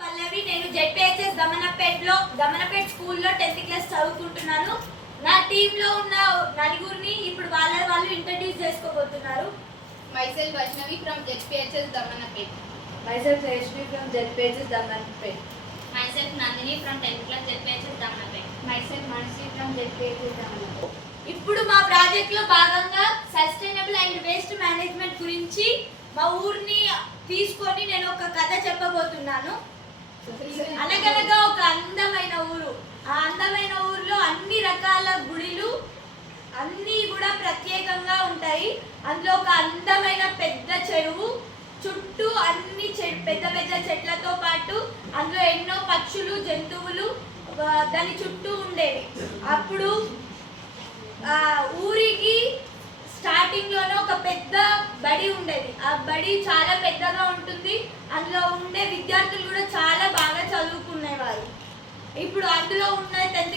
పల్లవి. నేను జెడ్పీహెచ్ఎస్ గమనపేట్ స్కూల్లో 10th class చదువుకుంటున్నాను. నా టీంలో ఉన్న నలుగురిని ఇప్పుడు వాళ్ళు introduce చేసుకోబోతున్నారు. Myself Vaishnavi from ZPHS Damanapet. Myself Rashmi from ZPHS Damanapet. Myself Nandini from 10th class ZPHS Damanapet. Myself Mansi from ZPHS Damanapet. ఇప్పుడు మా ప్రాజెక్ట్ లో భాగంగా సస్టైనబుల్ అండ్ వేస్ట్ మేనేజ్మెంట్ గురించి మా ఊరిని తీసుకొని నేను ఒక కథ చెప్పబోతున్నాను. అనగనగా ఒక అందమైన ఊరు. ఆ అందమైన ఊరిలో అన్ని రకాల గుడిలు అన్నీ కూడా ప్రత్యేకంగా ఉంటాయి. అందులో ఒక అందమైన పెద్ద చెరువు, చుట్టూ అన్ని పెద్ద పెద్ద చెట్లతో పాటు అందులో ఎన్నో పక్షులు జంతువులు దాని చుట్టూ ఉండేవి. అప్పుడు ఊరికి స్టార్టింగ్ లోనే ఒక పెద్ద బడి ఉండేది. ఆ బడి చాలా పెద్దగా ఉంటుంది. అందులో ఉండే విద్యార్థులు కూడా చాలా బాగా చదువుకునేవారు. ఇప్పుడు అందులో ఉన్న 10th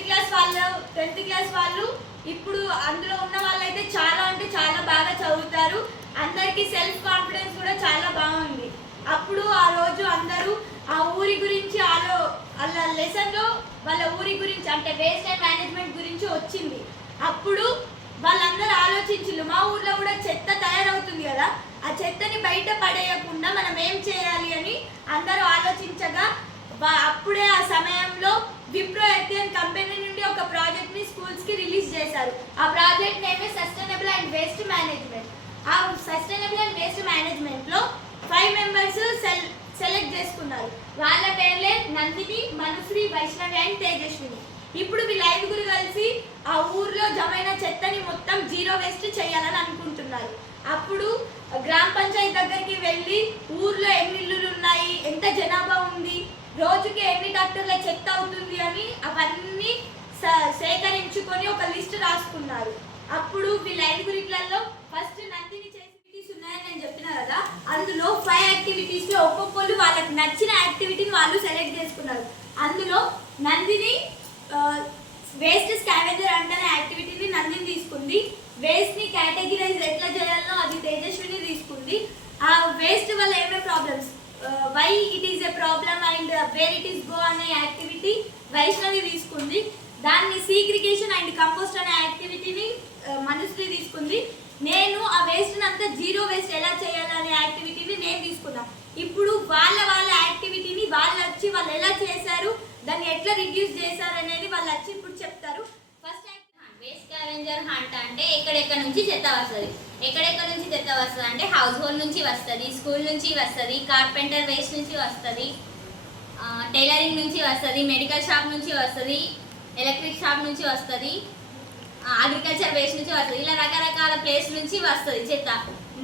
క్లాస్ వాళ్ళు ఇప్పుడు అందులో ఉన్న వాళ్ళైతే చాలా అంటే చాలా బాగా చదువుతారు. అందరికీ సెల్ఫ్ కాన్ఫిడెన్స్ కూడా చాలా బాగుంది. అప్పుడు ఆ రోజు అందరూ ఆ ఊరి గురించి వాళ్ళ లెసన్లో వాళ్ళ ఊరి గురించి అంటే వేస్ట్ అండ్ మేనేజ్మెంట్ గురించి వచ్చింది. అప్పుడు వాళ్ళందరూ ఆలోచించారు, మా ఊర్లో కూడా చెత్త తయారవుతుంది కదా, ఆ చెత్తని బయట పడేయకుండా మనం ఏం చేయాలి అని అందరూ ఆలోచించగా అప్పుడే ఆ సమయంలో విప్రో ఎథియన్ కంపెనీ నుండి ఒక ప్రాజెక్ట్ని స్కూల్స్కి రిలీజ్ చేశారు. ఆ ప్రాజెక్ట్ నేమే సస్టైనబుల్ అండ్ వేస్ట్ మేనేజ్మెంట్. ఆ సస్టైనబుల్ అండ్ వేస్ట్ మేనేజ్మెంట్లో 5 మెంబర్స్ సెలెక్ట్ చేసుకున్నారు. వాళ్ళ పేర్లే నందిని, మనుశ్రీ, వైష్ణవి అండ్ తేజస్విని. ఇప్పుడు వీళ్ళు 5గురు కలిసి ఆ ఊర్లో జమైన చెత్తని మొత్తం జీరో వేస్ట్ చేయాలని అనుకుంటున్నారు. అప్పుడు గ్రామ పంచాయతీ దగ్గరికి వెళ్ళి ఊర్లో ఎన్ని ఇల్లులు ఉన్నాయి, ఎంత జనాభా ఉంది, రోజుకి ఎన్ని ట్రాక్టర్ల చెత్త అవుతుంది అని అవన్నీ సేకరించుకొని ఒక లిస్ట్ రాసుకున్నారు. అప్పుడు వీళ్ళ 5గురిట్లలో ఫస్ట్ నందిని చేసే యాక్టివిటీస్ ఉన్నాయని నేను చెప్పిన కదా, అందులో 5 యాక్టివిటీస్లో ఒక్కొక్కరు వాళ్ళకి నచ్చిన యాక్టివిటీని వాళ్ళు సెలెక్ట్ చేసుకున్నారు. అందులో నందిని వేస్ట్ స్కావెంజర్ అంటనే యాక్టివిటీని నందిని తీసుకుంది. వేస్ట్ని కేటగిరైజ్ ఎట్లా చేయాలో అది తేజస్విని తీసుకుంది. ఆ వేస్ట్ వల్ల ఏమే problems, why it is a problem and where it is go అనే యాక్టివిటీ వైష్ణవి తీసుకుంది. దాన్ని సీగ్రిగేషన్ అండ్ కంపోస్ట్ అనే యాక్టివిటీని మనుశ్రీ తీసుకుంది. నేను ఆ వేస్ట్ని అంతా జీరో వేస్ట్ ఎలా చేయాలనే యాక్టివిటీని నేను తీసుకున్నాను. ఇప్పుడు వాళ్ళ యాక్టివిటీని వాళ్ళు ఎలా చేశారు, దాన్ని ఎట్లా రిడ్యూస్ చేశారు అనేది వాళ్ళు వచ్చి ఇప్పుడు చెప్తారు. ఫస్ట్ వేస్ట్ స్కావెంజర్ హంట్ అంటే ఎక్కడెక్కడ నుంచి చెత్త వస్తుంది. ఎక్కడెక్కడ నుంచి చెత్త వస్తుంది అంటే హౌస్ హోల్డ్ నుంచి వస్తుంది, స్కూల్ నుంచి వస్తుంది, కార్పెంటర్ వేస్ట్ నుంచి వస్తుంది, టైలరింగ్ నుంచి వస్తుంది, మెడికల్ షాప్ నుంచి వస్తుంది, ఎలక్ట్రిక్ షాప్ నుంచి వస్తుంది, అగ్రికల్చర్ వేస్ట్ నుంచి వస్తుంది. ఇలా రకరకాల ప్లేస్ నుంచి వస్తుంది చెత్త.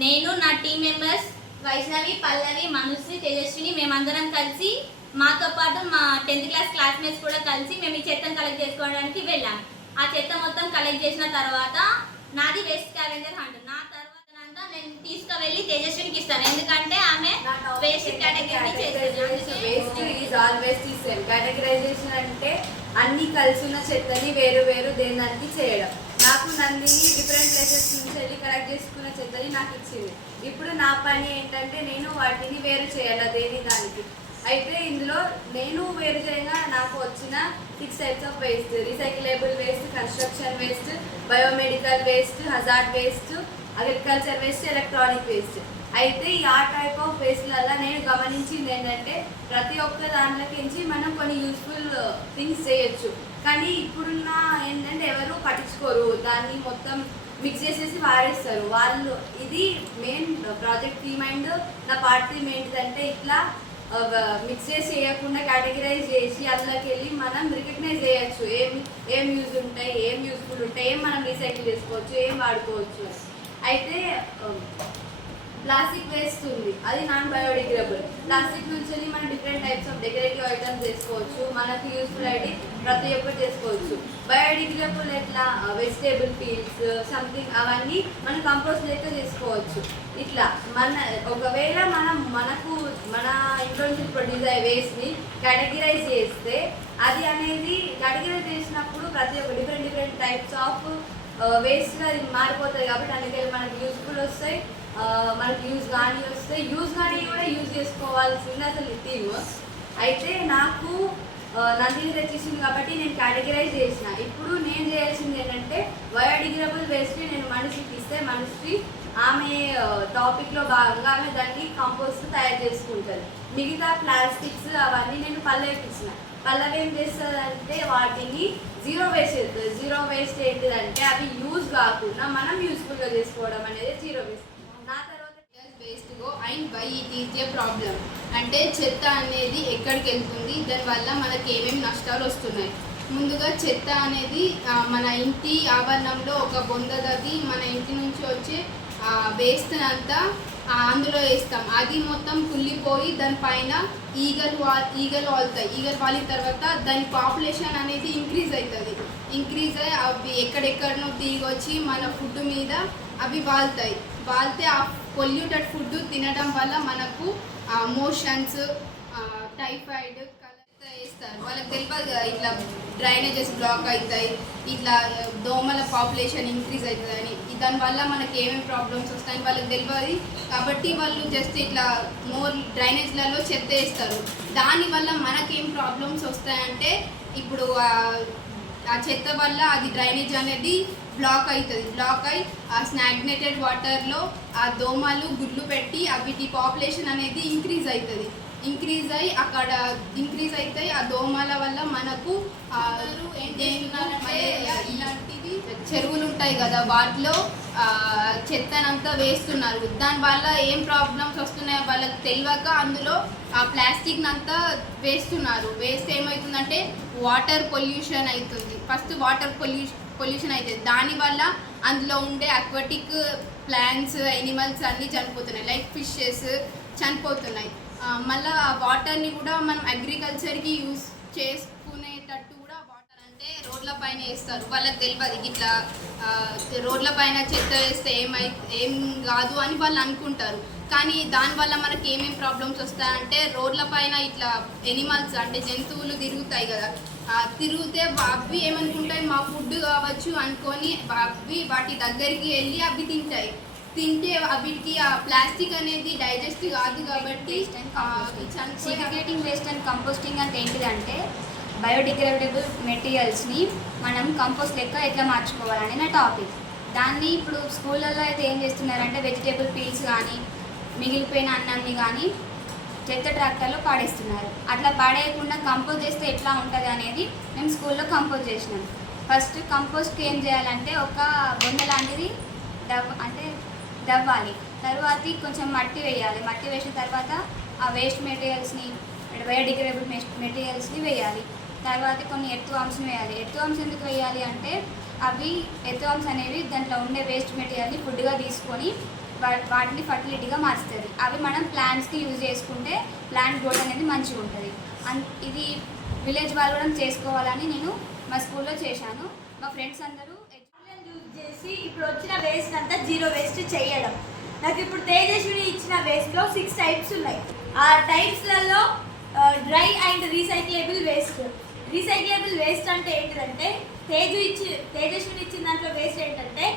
నేను నా టీమ్ మెంబర్స్ వైష్ణవి, పల్లవి, మనుశ్రీ, తేజస్విని మేమందరం కలిసి మాతో పాటు మా 10th క్లాస్ క్లాస్మేట్స్ కూడా కలిసి మేము ఈ చెత్తను కలెక్ట్ చేసుకోవడానికి వెళ్ళాము. ఆ చెత్త మొత్తం కలెక్ట్ చేసిన తర్వాత నాది వేస్ట్ స్కావెంజర్ హంట్. నా తర్వాత నేను తీసుకువెళ్ళి తేజస్వినికి ఇస్తాను, ఎందుకంటే ఆమె వేస్ట్ కేటగిరీ కేటగిరైజేషన్ అంటే అన్ని కలిసి ఉన్న చెత్తని వేరు వేరు దేనికి చేయడం. నాకు నందిని డిఫరెంట్ ప్లేసెస్ నుంచి వెళ్ళి కలెక్ట్ చేసుకున్న చెత్తని నాకు ఇచ్చింది. ఇప్పుడు నా పని ఏంటంటే నేను వాటిని వేరు చేయాలి దేని దానికి. అయితే ఇందులో నేను వేరు చేయగా నాకు వచ్చిన 6 types of waste: recyclable waste, construction waste, biomedical waste, hazard waste, agriculture waste, electronic waste. అయితే ఈ టైప్ ఆఫ్ వేస్ట్లలో నేను గమనించింది ఏంటంటే ప్రతి ఒక్క దాంట్లోకించి మనం కొన్ని యూస్ఫుల్ థింగ్స్ చేయొచ్చు. కానీ ఇప్పుడున్న ఏంటంటే ఎవరు పట్టించుకోరు, దాన్ని మొత్తం మిక్స్ చేసేసి వాడేస్తారు వాళ్ళు. ఇది మెయిన్ ప్రాజెక్ట్ థీమ్ అండ్ నా పార్ట్ థీమ్ ఏంటిదంటే ఇట్లా మిక్స్ చేసి చేయకుండా కేటగిరైజ్ చేసి అందులోకి వెళ్ళి మనం రికగ్నైజ్ చేయొచ్చు ఏం యూజ్ ఉంటాయి, ఏం యూస్ఫుల్ ఉంటాయి, ఏం మనం రీసైకిల్ చేసుకోవచ్చు, ఏం వాడుకోవచ్చు. అయితే ప్లాస్టిక్ వేస్ట్ ఉంది, అది నాన్ బయోడిగ్రేడబుల్. ప్లాస్టిక్ నుంచి మనం different types of decorative items చేసుకోవచ్చు, మనకు యూస్ఫుల్ అయితే ప్రతి ఒక్కటి చేసుకోవచ్చు. బయోడిగ్రేడబుల్ ఎట్లా వెజిటేబుల్ పీల్స్ సంథింగ్ అవన్నీ మనం కంపోస్ట్ లెక్క చేసుకోవచ్చు. ఇట్లా ఒకవేళ మన ఇంట్లో నుంచి ప్రొడ్యూస్ అయ్యే వేస్ట్ని కేటగిరైజ్ చేస్తే అది అనేది కేటగిరైజ్ చేసినప్పుడు ప్రతి ఒక్క డిఫరెంట్ టైప్స్ ఆఫ్ వేస్ట్గా మారిపోతాయి. కాబట్టి అందుకే మనకు యూస్ఫుల్ వస్తాయి, మనకి యూజ్ కానీ వస్తాయి. యూజ్ కానీ కూడా యూజ్ చేసుకోవాల్సింది అసలు థీమ్. అయితే నాకు నందిని తెచ్చేసింది కాబట్టి నేను కేటగిరైజ్ చేసిన. ఇప్పుడు నేను చేయాల్సింది ఏంటంటే బయోడిగ్రేడబుల్ వేస్ట్ నేను మనిషికి ఇస్తే మనిషి ఆమె టాపిక్లో భాగంగా ఆమె దాన్ని కంపోస్ట్ తయారు చేసుకుంటుంది. మిగతా ప్లాస్టిక్స్ అవన్నీ నేను పల్లవికి ఇచ్చిన. పల్లవి ఏం చేస్తుందంటే వాటిని జీరో వేస్ట్ చేస్తుంది. జీరో వేస్ట్ ఏంటిదంటే అవి యూజ్ కాకుండా మనం యూస్ఫుల్గా చేసుకోవడం అనేది జీరో వేస్ట్. నా తర్వాత waste go and why it is a problem అంటే చెత్త అనేది ఎక్కడికి వెళ్తుంది, దానివల్ల మనకి ఏమేమి నష్టాలు వస్తున్నాయి. ముందుగా చెత్త అనేది మన ఇంటి ఆవరణంలో ఒక బొందది మన ఇంటి నుంచి వచ్చే వేస్ట్ అంతా అందులో వేస్తాం. అది మొత్తం కుళ్ళిపోయి దానిపైన ఈగలు వాళ్తాయి. ఈగలు వాలిన తర్వాత దాని పాపులేషన్ అనేది ఇంక్రీజ్ అవుతుంది. ఇంక్రీజ్ అయ్యి అవి ఎక్కడెక్కడనో తిరిగి వచ్చి మన ఫుడ్ మీద అవి వాళ్తే ఆ పొల్యూటెడ్ ఫుడ్ తినడం వల్ల మనకు మోషన్స్, టైఫాయిడ్, వేస్తారు. వాళ్ళకి తెలియదు కదా ఇట్లా డ్రైనేజెస్ బ్లాక్ అవుతాయి, ఇట్లా దోమల పాపులేషన్ ఇంక్రీజ్ అవుతుంది అని. దానివల్ల మనకి ఏమేమి ప్రాబ్లమ్స్ వస్తాయని వాళ్ళకి తెలియదు. కాబట్టి వాళ్ళు జస్ట్ ఇట్లా మోర్ డ్రైనేజ్లలో చెత్త వేస్తారు. దానివల్ల మనకేం ప్రాబ్లమ్స్ వస్తాయంటే ఇప్పుడు ఆ చెత్త వల్ల అది డ్రైనేజ్ అనేది బ్లాక్ అవుతుంది. బ్లాక్ అయి ఆ స్నాగ్నేటెడ్ వాటర్లో ఆ దోమలు గుడ్లు పెట్టి వీటి పాపులేషన్ అనేది ఇంక్రీజ్ అవుతుంది. ఇంక్రీజ్ అయ్యి అక్కడ ఇంక్రీజ్ అవుతాయి. ఆ దోమల వల్ల మనకు ఇలాంటివి చెరువులు ఉంటాయి కదా, వాటిలో చెత్తనంతా వేస్తున్నారు. దానివల్ల ఏం ప్రాబ్లమ్స్ వస్తున్నాయో వాళ్ళకి తెలియక అందులో ఆ ప్లాస్టిక్ అంతా వేస్తున్నారు. వేస్తే ఏమవుతుందంటే వాటర్ పొల్యూషన్ అవుతుంది. ఫస్ట్ వాటర్ పొల్యూషన్ అవుతుంది. దానివల్ల అందులో ఉండే అక్వాటిక్ ప్లాంట్స్, ఎనిమల్స్ అన్నీ చనిపోతున్నాయి. Like fishes చనిపోతున్నాయి. మళ్ళీ ఆ వాటర్ని కూడా మనం అగ్రికల్చర్కి యూజ్ చేసుకునేటట్టు కూడా వాటర్ అంటే రోడ్ల పైన వేస్తారు. వాళ్ళకి తెలియదు ఇట్లా రోడ్ల పైన చెత్త వేస్తే ఏం కాదు అని వాళ్ళు అనుకుంటారు. కానీ దానివల్ల మనకి ఏమేమి ప్రాబ్లమ్స్ వస్తాయంటే రోడ్ల పైన ఇట్లా ఎనిమల్స్ అంటే జంతువులు తిరుగుతాయి కదా, తిరిగితే అవి ఏమనుకుంటాయి మా ఫుడ్ కావచ్చు అనుకొని అవి వాటి దగ్గరికి వెళ్ళి అవి తింటే వీటికి ఆ ప్లాస్టిక్ అనేది డైజెస్ట్ కాదు కాబట్టి సెగ్రిగేటింగ్ వేస్ట్ అండ్ కంపోస్టింగ్ అంటే ఏంటిదంటే బయోడిగ్రేడబుల్ మెటీరియల్స్ని మనం కంపోస్ట్ లెక్క ఎట్లా మార్చుకోవాలని నా టాపిక్. దాన్ని ఇప్పుడు స్కూళ్ళల్లో అయితే ఏం చేస్తున్నారంటే వెజిటేబుల్ పీల్స్ కానీ మిగిలిపోయిన అన్నాన్ని కానీ చెత్త ట్రాక్టర్లో పాడేస్తున్నారు. అట్లా పాడేయకుండా కంపోస్ట్ చేస్తే ఎట్లా ఉంటుంది అనేది మేము స్కూల్లో కంపోస్ట్ చేసినాం. ఫస్ట్ కంపోస్ట్కి ఏం చేయాలంటే ఒక బొంద లాంటిది దవ్వాలి. తర్వాత కొంచెం మట్టి వేయాలి. మట్టి వేసిన తర్వాత ఆ వేస్ట్ మెటీరియల్స్ని బయోడిగ్రేడబుల్ మెటీరియల్స్ని వేయాలి. తర్వాత కొన్ని ఎర్త్వామ్స్ని వేయాలి. ఎర్త్వామ్స్ ఎందుకు వేయాలి అంటే అవి ఎర్త్వామ్స్ అనేవి దాంట్లో ఉండే వేస్ట్ మెటీరియల్ని ఫుడ్గా తీసుకొని వాటిని ఫర్టిలిటీగా మార్చుతుంది. అవి మనం ప్లాంట్స్కి యూజ్ చేసుకుంటే ప్లాంట్ గ్రోత్ అనేది మంచిగా ఉంటుంది. ఇది విలేజ్ వాళ్ళు కూడా చేసుకోవాలని నేను మా స్కూల్లో చేశాను. మా ఫ్రెండ్స్ అందరూ యూజ్ చేసి ఇప్పుడు వచ్చిన వేస్ట్ అంతా జీరో వేస్ట్ చేయడం. నాకు ఇప్పుడు తేజస్విని ఇచ్చిన వేస్ట్లో 6 టైప్స్ ఉన్నాయి. ఆ టైప్స్లలో dry and recyclable waste. Recyclable waste అంటే ఏంటిదంటే తేజస్విని ఇచ్చిన దాంట్లో వేస్ట్ ఏంటంటే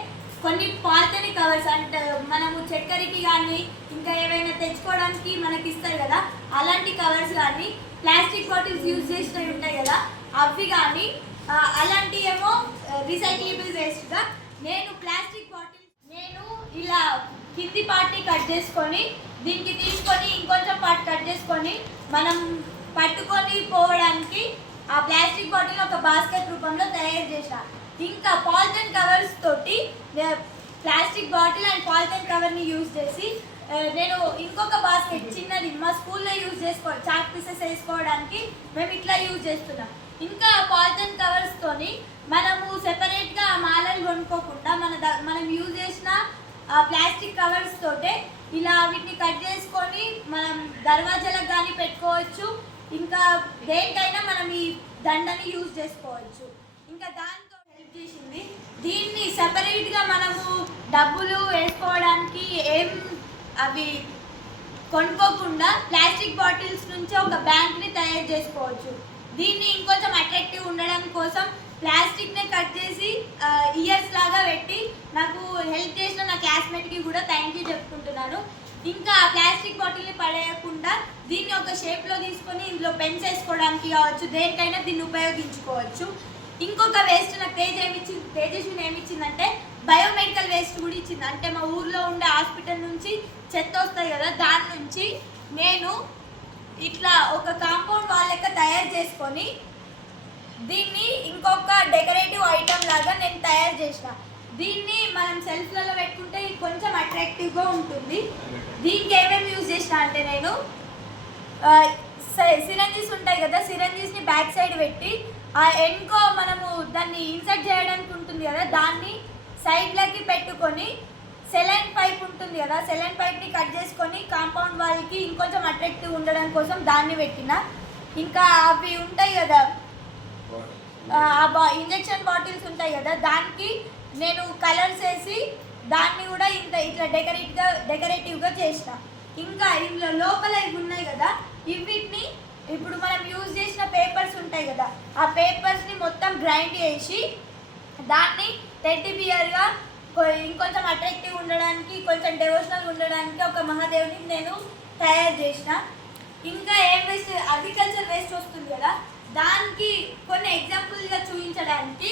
కొన్ని పాలిథిన్ కవర్స్ అంటే మనము చక్కెరకి కానీ ఇంకా ఏమైనా తెచ్చుకోవడానికి మనకి ఇస్తారు కదా, అలాంటి కవర్స్ కానీ ప్లాస్టిక్ బాటిల్స్ యూజ్ చేసినవి ఉంటాయి కదా అవి కానీ అలాంటి ఏమో రీసైక్లబుల్ వేస్ట్గా. నేను ప్లాస్టిక్ బాటిల్ ఇలా కింది పార్ట్ని కట్ చేసుకొని దీనికి తీసుకొని ఇంకొంచెం పార్ట్ కట్ చేసుకొని మనం పట్టుకొని పోవడానికి ఆ ప్లాస్టిక్ బాటిల్ ఒక బాస్కెట్ రూపంలో తయారు చేసిన. ఇంకా పాలిథిన్ కవర్స్ తోటి ప్లాస్టిక్ బాటిల్ అండ్ పాలిథిన్ కవర్ని యూజ్ చేసి నేను ఇంకొక బాస్కెట్ చిన్నది మా స్కూల్లో యూజ్ చేసుకోవాలి చాక్ పీసెస్ వేసుకోవడానికి మేము ఇట్లా యూజ్ చేస్తున్నాం. ఇంకా పాలిథిన్ కవర్స్తోని మనము సెపరేట్గా ఆ మాలలు కొనుక్కోకుండా మనం యూజ్ చేసిన ప్లాస్టిక్ కవర్స్ తోటే ఇలా వీటిని కట్ చేసుకొని మనం దర్వాజాలకు కానీ పెట్టుకోవచ్చు. ఇంకా దేనికైనా మనం ఈ దండని యూజ్ చేసుకోవచ్చు. ఇంకా దాంతో హెల్ప్ చేసింది. దీన్ని సెపరేట్గా మనము డబ్బులు వేసుకోవడానికి అవి కొనుక్కోకుండా ప్లాస్టిక్ బాటిల్స్ నుంచి ఒక బ్యాంక్ని తయారు చేసుకోవచ్చు. దీన్ని ఇంకొంచెం అట్రాక్టివ్ ఉండడం కోసం ప్లాస్టిక్ని కట్ చేసి ఇయర్స్ లాగా పెట్టి నాకు హెల్ప్ చేసిన నా క్లాస్మేట్కి కూడా థ్యాంక్ యూ చెప్పుకుంటున్నాను. ఇంకా ఆ ప్లాస్టిక్ బాటిల్ని పడేయకుండా దీన్ని ఒక షేప్లో తీసుకొని ఇందులో పెన్స్ వేసుకోవడానికి కావచ్చు, దేనికైనా దీన్ని ఉపయోగించుకోవచ్చు. ఇంకొక వేస్ట్ నాకు తేజస్విని ఏమిచ్చిందంటే బయోమెడికల్ వేస్ట్ కూడా ఇచ్చింది. అంటే మా ఊర్లో ఉండే హాస్పిటల్ నుంచి చెత్త వస్తాయి కదా, దాని నుంచి నేను ఇట్లా ఒక కాంపౌండ్ వాల్ లెక్క తయారు చేసుకొని దీన్ని ఇంకొక డెకరేటివ్ ఐటమ్ లాగా నేను తయారు చేసిన. దీన్ని మనం సెల్ఫ్లలో పెట్టుకుంటే కొంచెం అట్రాక్టివ్గా ఉంటుంది. దీనికి ఏమేమి యూజ్ చేసిన అంటే నేను సిరంజీస్ ఉంటాయి కదా, సిరంజీస్ని బ్యాక్ సైడ్ పెట్టి ఆ ఎండ్కో మనము దాన్ని ఇన్సర్ట్ చేయడానికి ఉంటుంది కదా, దాన్ని సైడ్లకి పెట్టుకొని సెలైన్ పైప్ ఉంటుంది కదా, సెలైన్ పైప్ని కట్ చేసుకొని కాంపౌండ్ వాళ్ళకి ఇంకొంచెం అట్రాక్టివ్ ఉండడం కోసం దాన్ని పెట్టిన. ఇంకా అవి ఉంటాయి కదా ఇంజెక్షన్ బాటిల్స్ ఉంటాయి కదా, దానికి నేను కలర్స్ వేసి దాన్ని కూడా ఇట్లా డెకరేటివ్గా చేసిన. ఇంకా ఇందులో లోపల ఇవి ఉన్నాయి కదా, ఇవిటిని ఇప్పుడు మనం యూజ్ చేసిన పేపర్స్ ఉంటాయి కదా, ఆ పేపర్స్ని మొత్తం గ్రైండ్ చేసి దాన్ని టెడ్డీ బియర్గా ఇంకొంచెం అట్రాక్టివ్ ఉండడానికి, కొంచెం డెవోషనల్ ఉండడానికి ఒక మహాదేవుని నేను తయారు చేసిన. ఇంకా ఏం వేస్ట్, అగ్రికల్చర్ వేస్ట్ వస్తుంది కదా, దానికి కొన్ని ఎగ్జాంపుల్గా చూపించడానికి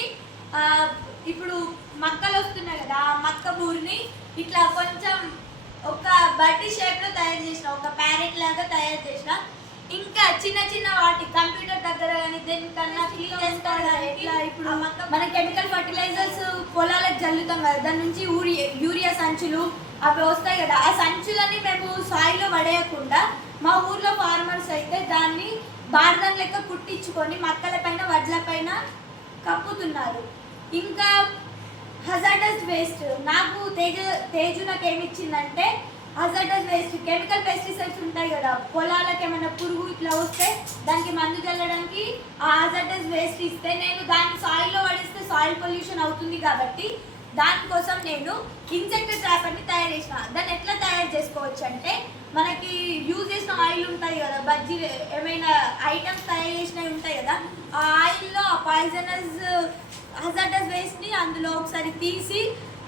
ఇప్పుడు మక్కలు వస్తున్నాయి కదా, ఆ మక్క బూరిని ఇట్లా కొంచెం ఒక బట్టి షేప్లో తయారు చేసిన, ఒక ప్యారెట్ లాగా తయారు చేసిన. ఇంకా చిన్న చిన్న వాటి కంప్యూటర్ దగ్గర కానీ దేనికన్నా క్లీన్ చేస్తారు కదా, ఇట్లా ఇప్పుడు మన కెమికల్ ఫర్టిలైజర్స్ పొలాలకు జల్లుతాం కదా, దాని నుంచి యూరియా సంచులు అవి వస్తాయి కదా, ఆ సంచులని మేము సాయిల్లో పడేయకుండా మా ఊర్లో ఫార్మర్స్ అయితే దాన్ని బార్దం లెక్క కుట్టించుకొని మక్కల పైన వడ్ల పైన కప్పుతున్నారు. ఇంకా హజార్డస్ వేస్ట్ నాకు తేజు నాకు ఏమిచ్చిందంటే హజార్డస్ వేస్ట్ కెమికల్ పెస్టిసైడ్స్ ఉంటాయి కదా, పొలాలకు ఏమైనా పురుగు ఇట్లా వస్తే దానికి మందు చల్లడానికి ఆ హజార్డస్ వేస్ట్ ఇస్తే నేను దాన్ని సాయిల్లో పడిస్తే సాయిల్ పొల్యూషన్ అవుతుంది కాబట్టి దానికోసం నేను ఇన్సెక్ట్ ట్రాపర్ని తయారు చేసిన. దాన్ని ఎట్లా తయారు చేసుకోవచ్చు అంటే మనకి యూజ్ చేసిన ఆయిల్ ఉంటుంది కదా, బజ్జీ ఏమైనా ఐటమ్స్ తయారు చేసినవి ఉంటాయి కదా, ఆ ఆయిల్లో ఆ పాయిజనస్ హజార్డస్ వేస్ట్ని అందులో ఒకసారి తీసి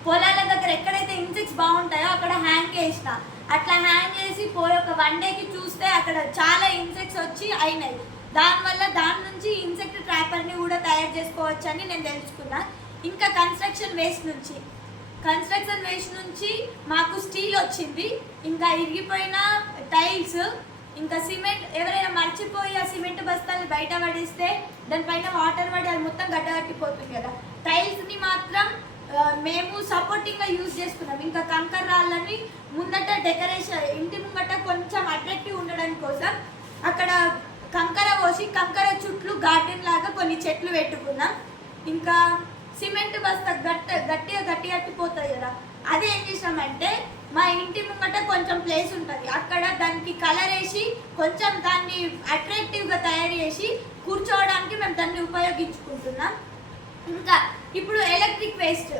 పొలాల దగ్గర ఎక్కడైతే ఇన్సెక్ట్స్ బాగుంటాయో అక్కడ హ్యాంగ్ చేసిన. అట్లా హ్యాంగ్ చేసి పోయి ఒక 1 డేకి చూస్తే అక్కడ చాలా ఇన్సెక్ట్స్ వచ్చి అయినాయి. దానివల్ల దాని నుంచి ఇన్సెక్ట్ ట్రాపర్ని కూడా తయారు చేసుకోవచ్చు అని నేను తెలుసుకున్నా. ఇంకా కన్స్ట్రక్షన్ వేస్ట్ నుంచి మాకు స్టీల్ వచ్చింది. ఇంకా ఇరిగిపోయిన టైల్స్, ఇంకా సిమెంట్ ఎవరైనా మర్చిపోయి ఆ సిమెంట్ బస్తాలు బయట పడిస్తే దానిపైన వాటర్ పడి అది మొత్తం గడ్డగట్టిపోతుంది కదా, టైల్స్ని మాత్రం మేము సపోర్టింగ్గా యూజ్ చేసుకున్నాం. ఇంకా కంకర రాళ్ళని ముందట డెకరేషన్ ఇంటి ముంగట కొంచెం అట్రాక్టివ్ ఉండడం కోసం అక్కడ కంకర పోసి కంకర చుట్లు గార్డెన్ లాగా కొన్ని చెట్లు పెట్టుకున్నాం. ఇంకా సిమెంట్ బస్తా గట్టిగా గట్టిపోతుంది కదా, అదే ఏం చేసామంటే మా ఇంటి ముంగట కొంచెం ప్లేస్ ఉంటుంది, అక్కడ దానికి కలర్ వేసి కొంచెం దాన్ని అట్రాక్టివ్గా తయారు చేసి కూర్చోవడానికి మేము దాన్ని ఉపయోగించుకుంటున్నాం. ఇంకా ఇప్పుడు electric waste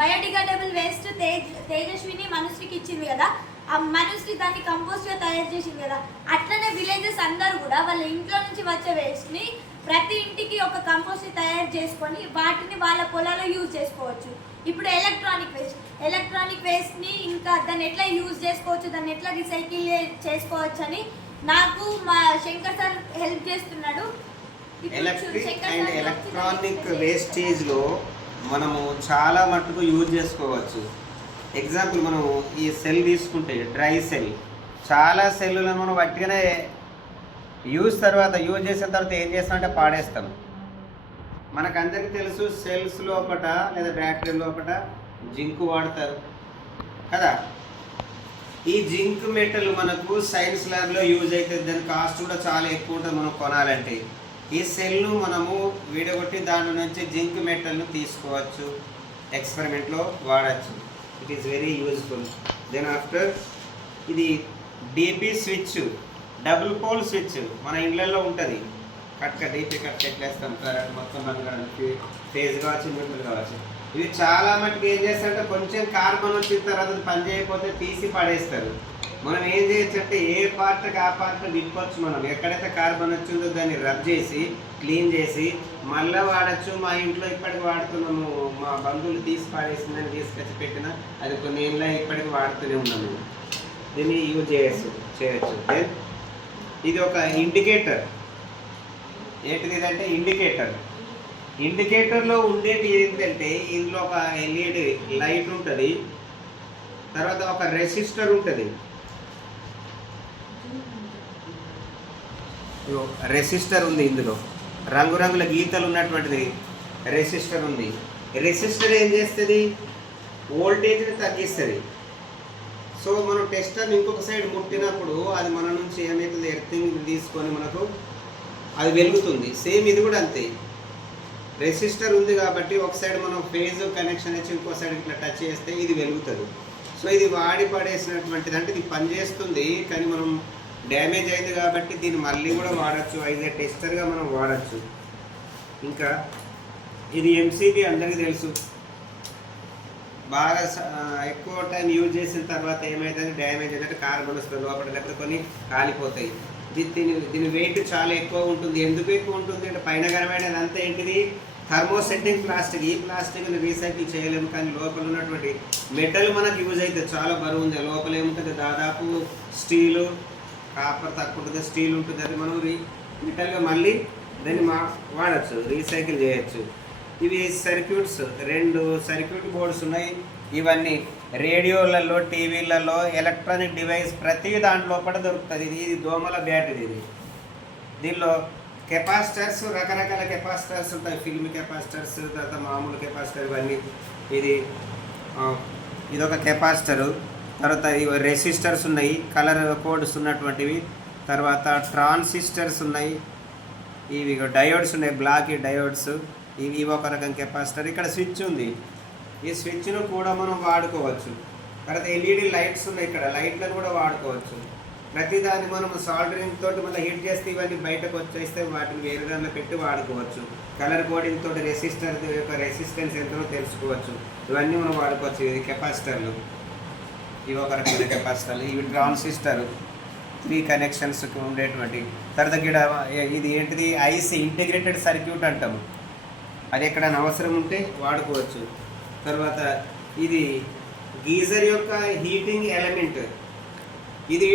biodegradable waste Tejaswini మనుశ్రీకి ఇచ్చింది కదా, ఆ మనుశ్రీ దాన్ని కంపోస్ట్గా తయారు చేసింది కదా, అట్లనే విలేజెస్ అందరూ కూడా వాళ్ళ ఇంట్లో నుంచి వచ్చే వేస్ట్ని ప్రతి ఇంటికి ఒక కంపోస్ట్ తయారు చేసుకొని వాటిని వాళ్ళ పొలాల్లో యూజ్ చేసుకోవచ్చు. ఇప్పుడు ఎలక్ట్రానిక్ వేస్ట్ని ఇంకా దాన్ని ఎట్లా యూజ్ చేసుకోవచ్చు, దాన్ని ఎట్లా రీసైకిల్ చేసుకోవచ్చు అని నాకు మా శంకర్ సార్ హెల్ప్ చేస్తున్నాడు. ఎలక్ట్రిక్ అండ్ ఎలక్ట్రానిక్ వేస్టేజ్లో మనము చాలా మటుకు యూజ్ చేసుకోవచ్చు. ఎగ్జాంపుల్ మనం ఈ సెల్ తీసుకుంటే డ్రై సెల్, చాలా సెల్లులను మనం వట్టిగానే యూజ్ చేసిన తర్వాత ఏం చేస్తామంటే పాడేస్తాం. మనకందరికీ తెలుసు సెల్స్ లోపల లేదా బ్యాటరీ లోపల జింక్ వాడతారు కదా. ఈ జింక్ మెటల్ మనకు సైన్స్ ల్యాబ్లో యూజ్ అవుతుంది, దాని కాస్ట్ కూడా చాలా ఎక్కువ ఉంటుంది మనం కొనాలంటే. ఈ సెల్ను మనము విడగొట్టి దాని నుంచి జింక్ మెటల్ను తీసుకోవచ్చు, ఎక్స్పెరిమెంట్లో వాడచ్చు. It is very useful. Then after ఇది DP switch, double pole switch మన ఇళ్ళల్లో ఉంటుంది. డీపీ కట్ ఎట్లేస్తాం మొత్తం మనకి ఫేజ్ కావచ్చు, న్యూట్రల్ కావచ్చు. ఇవి చాలా మటుకు ఏం చేస్తారంటే కొంచెం కార్బన్ వచ్చిన తర్వాత పని చేయకపోతే తీసి పడేస్తారు. మనం ఏం చేయొచ్చు అంటే ఏ పార్ట్కి ఆ పార్ట్ విప్పొచ్చు. మనం ఎక్కడైతే కార్బన్ వచ్చిందో దాన్ని రబ్ చేసి క్లీన్ చేసి మళ్ళీ వాడచ్చు. మా ఇంట్లో ఇప్పటికి వాడుతున్నాము, మా బంధువులు తీసి పాడేసిందని తీసుకొచ్చి పెట్టినా అది కొన్ని ఏళ్ళ ఇప్పటికి వాడుతూనే ఉన్నాము. దీన్ని యూజ్ చేయొచ్చు. దెన్ ఇది ఒక ఇండికేటర్. ఏంటిది అంటే ఇండికేటర్లో ఉండేది ఏంటంటే ఇందులో ఒక ఎల్ఈడి లైట్ ఉంటుంది, తర్వాత ఒక రెసిస్టర్ ఉంటుంది. రెసిస్టర్ ఉంది, ఇందులో రంగురంగుల గీతలు ఉన్నటువంటిది రెసిస్టర్ ఉంది. రెసిస్టర్ ఏం చేస్తుంది? వోల్టేజ్ని తగ్గిస్తుంది. సో మనం టెస్టర్ని ఇంకొక సైడ్ ముట్టినప్పుడు అది మన నుంచి ఏమవుతుంది, ఎర్తింగ్ తీసుకొని మనకు అది వెలుగుతుంది. సేమ్ ఇది కూడా అంతే. రెసిస్టర్ ఉంది కాబట్టి ఒక సైడ్ మనం ఫేజ్ కనెక్షన్ ఇచ్చి ఇంకో సైడ్ ఇట్లా టచ్ చేస్తే ఇది వెలుగుతుంది. సో ఇది వాడి పడేసినటువంటిది, అంటే ఇది పనిచేస్తుంది కానీ మనం డ్యామేజ్ అయింది కాబట్టి దీన్ని మళ్ళీ కూడా వాడచ్చు, యాజ్ ఏ టెస్టర్గా మనం వాడచ్చు. ఇంకా ఇది ఎంసీబీ అందరికీ తెలుసు. బాగా ఎక్కువ టైం యూజ్ చేసిన తర్వాత ఏమవుతుంది, డ్యామేజ్ అయితే కార్బన్ వస్తుంది లోపల, లేకపోతే కొన్ని కాలిపోతాయి. దీని వెయిట్ చాలా ఎక్కువ ఉంటుంది. ఎందుకు ఎక్కువ ఉంటుంది అంటే పైన కనబడేది అంతా ఏంటిది, థర్మోసెట్టింగ్ ప్లాస్టిక్. ఈ ప్లాస్టిక్ని రీసైకిల్ చేయలేము, కానీ లోపల ఉన్నటువంటి మెటల్ మనకు యూజ్ అవుతుంది. చాలా బరువు ఉంది. లోపల ఏముంటుంది, దాదాపు స్టీలు, కాపర్ తక్కువ ఉంటుంది, స్టీల్ ఉంటుంది. అది మనం మెటల్గా మళ్ళీ దాన్ని వాడచ్చు, రీసైకిల్ చేయొచ్చు. ఇవి సర్క్యూట్స్, 2 సర్క్యూట్ బోర్డ్స్ ఉన్నాయి. ఇవన్నీ రేడియోలలో, టీవీలలో, ఎలక్ట్రానిక్ డివైస్ ప్రతి దాంట్లో కూడా దొరుకుతుంది. ఇది దోమల బ్యాటరీ. దీనిలో కెపాసిటర్స్, రకరకాల కెపాసిటర్స్ ఉంటాయి. ఫిల్మ్ కెపాసిటర్స్, తర్వాత మామూలు కెపాసిటర్, ఇవన్నీ. ఇదొక కెపాసిటరు. తర్వాత రెసిస్టర్స్ ఉన్నాయి, కలర్ కోడ్స్ ఉన్నటువంటివి. తర్వాత ట్రాన్సిస్టర్స్ ఉన్నాయి, ఇవి డయోడ్స్ ఉన్నాయి, బ్లాక్ డయోడ్స్. ఇవి ఒక రకం కెపాసిటర్. ఇక్కడ స్విచ్ ఉంది, ఈ స్విచ్ను కూడా మనం వాడుకోవచ్చు. తర్వాత ఎల్ఈడి లైట్స్ ఉన్నాయి, ఇక్కడ లైట్లను కూడా వాడుకోవచ్చు. ప్రతిదాన్ని మనం సాల్డరింగ్ తోటి మళ్ళీ హీట్ చేస్తే ఇవన్నీ బయటకు వచ్చేస్తే వాటిని వేరే దానిలో పెట్టి వాడుకోవచ్చు. కలర్ కోడింగ్ తోటి రెసిస్టర్ యొక్క రెసిస్టెన్స్ ఎంతో తెలుసుకోవచ్చు. ఇవన్నీ మనం వాడుకోవచ్చు. ఇది కెపాసిటర్లు, ఇవి ఒక రకమైన కెపాసిటర్లు. ఇవి ట్రాన్సిస్టర్, 3 కనెక్షన్స్కి ఉండేటువంటి. తర్వాత ఇక్కడ ఇది ఏంటిది, ఐసి, ఇంటిగ్రేటెడ్ సర్క్యూట్ అంటాము. అది ఎక్కడైనా అవసరం ఉంటే వాడుకోవచ్చు. తర్వాత ఇది గీజర్ యొక్క హీటింగ్ ఎలిమెంట్. ఇది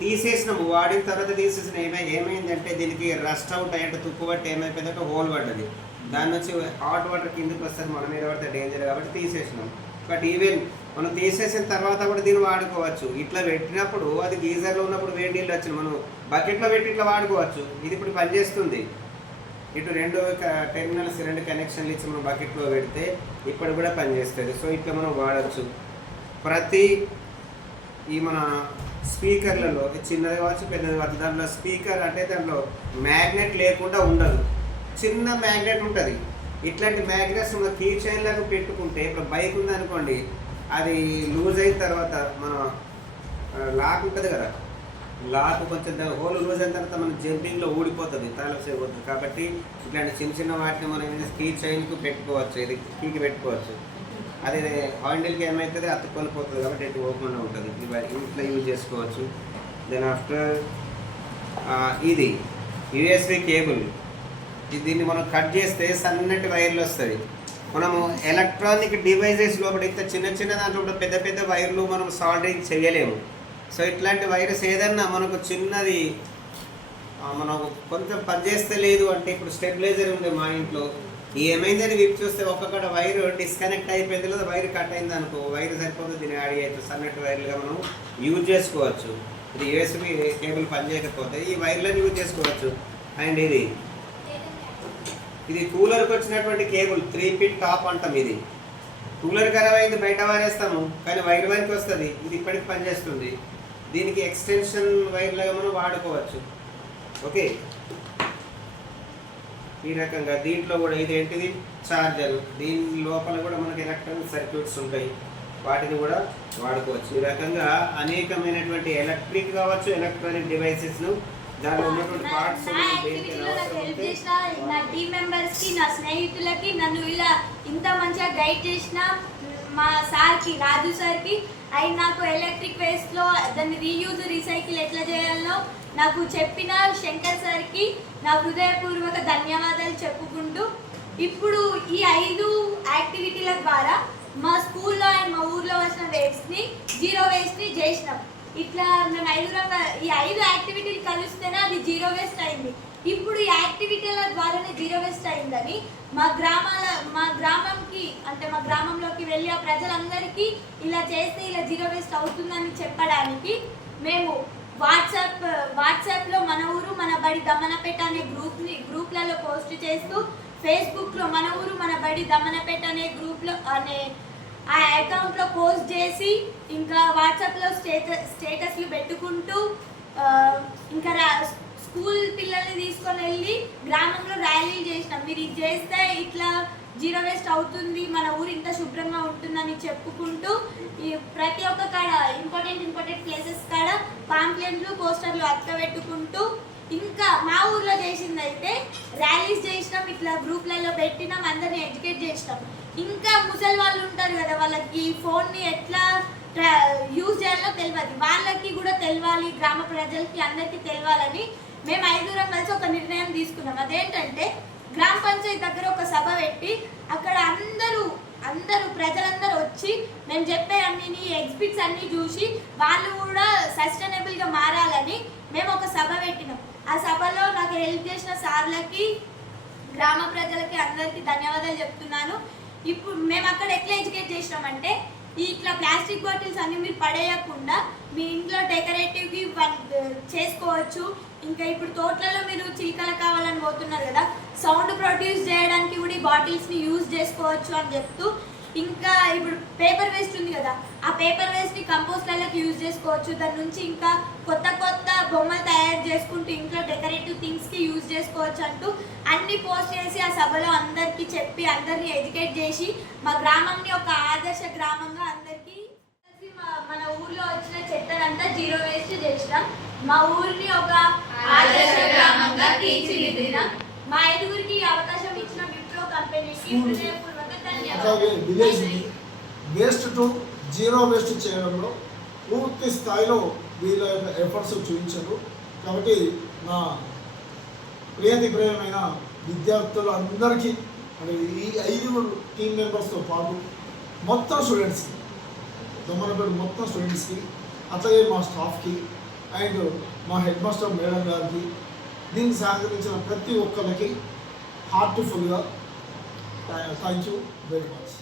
తీసేసినాము, వాడిన తర్వాత తీసేసిన ఏమైందంటే దీనికి రస్ట్ అవుట్ అయ్యేట, తుప్పు పట్టి ఏమైపోయిందంటే హోల్ పడ్డది. దాని నుంచి హాట్ వాటర్ కిందకి వస్తుంది, మన మీద పడితే డేంజర్ కాబట్టి తీసేసినాం. బట్ ఈవెన్ మనం తీసేసిన తర్వాత కూడా దీన్ని వాడుకోవచ్చు. ఇట్లా పెట్టినప్పుడు అది గీజర్లో ఉన్నప్పుడు వేడి నీళ్ళు వచ్చింది, మనం బకెట్లో పెట్టి ఇట్లా వాడుకోవచ్చు. ఇది ఇప్పుడు పనిచేస్తుంది. ఇటు 2 టెర్మినల్స్ 2 కనెక్షన్లు ఇచ్చి మనం బకెట్లో పెడితే ఇప్పుడు కూడా పనిచేస్తుంది. సో ఇట్లా మనం వాడచ్చు. ప్రతి ఈ మన స్పీకర్లలో చిన్నది కావచ్చు, పెద్దది కావచ్చు, దాంట్లో స్పీకర్ అంటే దాంట్లో మ్యాగ్నెట్ లేకుండా ఉండదు, చిన్న మ్యాగ్నెట్ ఉంటుంది. ఇట్లాంటి మ్యాగ్నెట్స్ మన కీ చైన్లకు పెట్టుకుంటే, ఇప్పుడు బైక్ ఉందనుకోండి, అది లూజ్ అయిన తర్వాత మన లాక్ ఉంటుంది కదా, లాక్ కొంచెం హోల్ లూజ్ అయిన తర్వాత మన జంపింగ్లో ఊడిపోతుంది, తాలూసు అయిపోతుంది. కాబట్టి ఇట్లాంటి చిన్న చిన్న వాటిని మనం కీ చైన్కు పెట్టుకోవచ్చు, ఇది కీకి పెట్టుకోవచ్చు. అది హ్యాండిల్కి ఏమవుతుంది, అతుక్కొని పోతుంది కాబట్టి ఇటు ఓపెన్గా ఉంటుంది. ఇంట్లో యూజ్ చేసుకోవచ్చు. దెన్ ఆఫ్టర్ ఇది యూఎస్బి కేబుల్. దీన్ని మనం కట్ చేస్తే సన్నటి వైర్లు వస్తుంది. మనము ఎలక్ట్రానిక్ డివైజెస్ లోపల ఇంత చిన్న చిన్న దాంట్లో పెద్ద పెద్ద వైర్లు మనం సాల్డరింగ్ చేయలేము. సో ఇట్లాంటి వైరస్ ఏదన్నా మనకు చిన్నది మనకు కొంచెం పనిచేస్తే లేదు అంటే, ఇప్పుడు స్టెబిలైజర్ ఉంది మా ఇంట్లో, ఏమైందని విప్పి చూస్తే ఒక్కొక్కడ వైర్ డిస్కనెక్ట్ అయిపోయింది, లేదా వైర్ కట్ అయింది అనుకో, వైర్ సరిపోతుంది, దీన్ని యాడ్ చేయొచ్చు. సన్నటి వైర్లుగా మనం యూజ్ చేసుకోవచ్చు. ఇది యూఎస్బి కేబుల్ పనిచేయకపోతే ఈ వైర్లను యూజ్ చేసుకోవచ్చు. అండ్ ఇది కూలర్కి వచ్చినటువంటి కేబుల్, 3 ఫీట్ టాప్ అంటాం. ఇది కూలర్ ఖరాబ్ అయింది, బయట వారేస్తాము, కానీ వైర్ వైర్కి వస్తుంది. ఇది ఇప్పటికి పనిచేస్తుంది. దీనికి ఎక్స్టెన్షన్ వైర్లుగా మనం వాడుకోవచ్చు. ఓకే, ఈ రకంగా దీంట్లో కూడా ఇది ఏంటిది, ఛార్జర్. దీని లోపల కూడా మనకి ఎలక్ట్రానిక్ సర్క్యూట్స్ ఉంటాయి, వాటిని కూడా వాడుకోవచ్చు. ఈ రకంగా అనేకమైనటువంటి ఎలక్ట్రిక్ కావచ్చు, ఎలక్ట్రానిక్ డివైసెస్ను దానిలో ఉన్నటువంటి పార్ట్స్ నా టీమ్ మెంబర్స్కి, నా స్నేహితులకి, నన్ను ఇలా ఇంత మంచిగా గైడ్ చేసిన మా సార్కి, రాజు సార్కి, ఆయన నాకు ఎలక్ట్రిక్ వేస్ట్లో దాన్ని రీయూజ్ రీసైకిల్ ఎట్లా చేయాలో నాకు చెప్పిన శంకర్ సార్కి నా హృదయపూర్వక ధన్యవాదాలు చెప్పుకుంటూ, ఇప్పుడు ఈ 5 యాక్టివిటీల ద్వారా మా స్కూల్లో అండ్ మా ఊర్లో వచ్చిన వేస్ట్ని జీరో వేస్ట్ని చేసినాం. ఇట్లా మేము ఈ 5 యాక్టివిటీలు కలిస్తేనే అది జీరో వేస్ట్ అయింది. ఇప్పుడు ఈ యాక్టివిటీల ద్వారానే జీరో వేస్ట్ అయిందని మా గ్రామంకి అంటే మా గ్రామంలోకి వెళ్ళి ఆ ప్రజలందరికీ ఇలా చేస్తే ఇలా జీరో వేస్ట్ అవుతుందని చెప్పడానికి మేము వాట్సాప్లో మన ఊరు మన బడి దమ్మనపేట అనే గ్రూప్లలో పోస్ట్ చేస్తూ, ఫేస్బుక్లో మన ఊరు మన బడి దమ్మనపేట అనే ఆ అకౌంట్లో పోస్ట్ చేసి, ఇంకా వాట్సాప్లో స్టేటస్లు పెట్టుకుంటూ, ఇంకా స్కూల్ పిల్లల్ని తీసుకొని వెళ్ళి గ్రామంలో ర్యాలీలు చేసినాం. మీరు ఇది చేస్తే ఇట్లా జీరో వేస్ట్ అవుతుంది, మన ఊరు ఇంత శుభ్రంగా ఉంటుందని చెప్పుకుంటూ ఈ ప్రతి ఒక్క కాడ ఇంపార్టెంట్ ప్లేసెస్ కాడ పాంప్లెంట్లు పోస్టర్లు అతకబెట్టుకుంటూ, ఇంకా మా ఊర్లో చేసింది అయితే ర్యాలీస్ చేసినాం, ఇట్లా గ్రూప్లలో పెట్టినాం, అందరినీ ఎడ్యుకేట్ చేసినాం. ఇంకా ముసలి వాళ్ళు ఉంటారు కదా, వాళ్ళకి ఫోన్ని ఎట్లా యూజ్ చేయాలో తెలియదు, వాళ్ళకి కూడా తెలవాలి, గ్రామ ప్రజలకి అందరికీ తెలవాలని మేము 5 కలిసి ఒక నిర్ణయం తీసుకున్నాం. అదేంటంటే గ్రామ పంచాయతీ దగ్గర ఒక సభ పెట్టి అక్కడ అందరూ ప్రజలందరూ వచ్చి మేము చెప్పే అన్ని ఎగ్జిబిట్స్ అన్నీ చూసి వాళ్ళు కూడా సస్టైనబుల్గా మారాలని మేము ఒక సభ పెట్టినాం. ఆ సభలో నాకు హెల్ప్ చేసిన సార్లకి, గ్రామ ప్రజలకి అందరికీ ధన్యవాదాలు చెప్తున్నాను. ఇప్పుడు మేము అక్కడ ఎట్లా ఎడ్యుకేట్ చేసినామంటే, ఇట్లా ప్లాస్టిక్ బాటిల్స్ అన్ని మీరు పడేయకుండా మీ ఇంట్లో డెకరేటివ్కి చేసుకోవచ్చు. ఇంకా ఇప్పుడు తోటలలో మీరు చిలుకలు కావాలని పోతున్నారు కదా, సౌండ్ ప్రొడ్యూస్ చేయడానికి కూడా ఈ బాటిల్స్ని యూజ్ చేసుకోవచ్చు అని చెప్తూ, ఇంకా ఇప్పుడు పేపర్ వేస్ట్ ఉంది కదా, ఆ పేపర్ వేస్ట్ని కంపోస్ట్లకి యూజ్ చేసుకోవచ్చు, దాని నుంచి ఇంకా కొత్త బొమ్మలు తయారు చేసుకుంటూ ఇంట్లో డెకరేటివ్ థింగ్స్కి యూజ్ చేసుకోవచ్చు అంటూ అన్ని పోస్ట్ చేసి ఆ సభలో అందరికీ చెప్పి అందరినీ ఎడ్యుకేట్ చేసి మా గ్రామంని ఒక ఆదర్శ గ్రామంగా అందరికీ మన ఊర్లో వచ్చిన చెత్తనంతా జీరో వేస్ట్ చేసినాం. మా ఊరిని ఒక ఆదర్శ గ్రామంగా తీర్చిదిద్దినాం. మా 5గురికి అవకాశం ఇచ్చిన విప్రో కంపెనీకి హృదయపూర్వక అలాగే విలేజ్ని వేస్ట్ టు జీరో వేస్ట్ చేయడంలో పూర్తి స్థాయిలో వీళ్ళ యొక్క ఎఫర్ట్స్ చూపించారు. కాబట్టి నా ప్రియమైన విద్యార్థులు అందరికీ అంటే ఈ 5 టీం మెంబర్స్తో పాటు మొత్తం స్టూడెంట్స్కి, దమ్మనపేట మొత్తం స్టూడెంట్స్కి, అట్లాగే మా స్టాఫ్కి అండ్ మా హెడ్ మాస్టర్ మేడం గారికి, దీనికి సహకరించిన ప్రతి ఒక్కరికి హార్ట్ఫుల్గా థ్యాంక్ యూ వెరీ మచ్.